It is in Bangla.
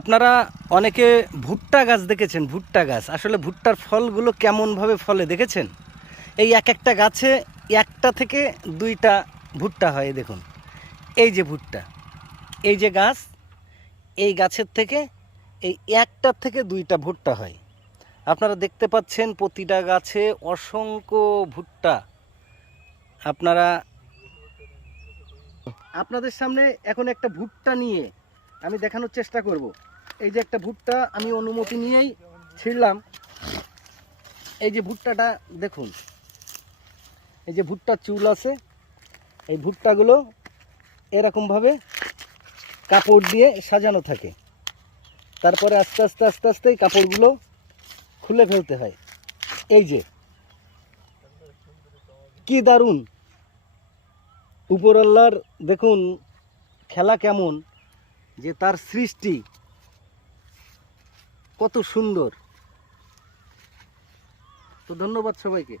আপনারা অনেকে ভুট্টা গাছ দেখেছেন, ভুট্টা গাছ আসলে ভুট্টার ফলগুলো কেমনভাবে ফলে দেখেছেন? এই এক একটা গাছে একটা থেকে দুইটা ভুট্টা হয়। দেখুন, এই যে ভুট্টা, এই যে গাছ, এই গাছের থেকে এই একটা থেকে দুইটা ভুট্টা হয়। আপনারা দেখতে পাচ্ছেন প্রতিটা গাছে অসংখ্য ভুট্টা। আপনারা আপনাদের সামনে এখন একটা ভুট্টা নিয়ে আমি দেখানোর চেষ্টা করব। এই যে একটা ভুট্টা আমি অনুমতি নিয়েই ছিঁড়লাম। এই যে ভুট্টাটা দেখুন, এই যে ভুট্টার চুল আছে, এই ভুট্টাগুলো এরকমভাবে কাপড় দিয়ে সাজানো থাকে। তারপরে আস্তে আস্তে আস্তে আস্তে এই কাপড়গুলো খুলে ফেলতে হয়। এই যে কি দারুণ উপরওয়ালার দেখুন খেলা কেমন, যে তার সৃষ্টি কত সুন্দর। তো ধন্যবাদ সবাইকে।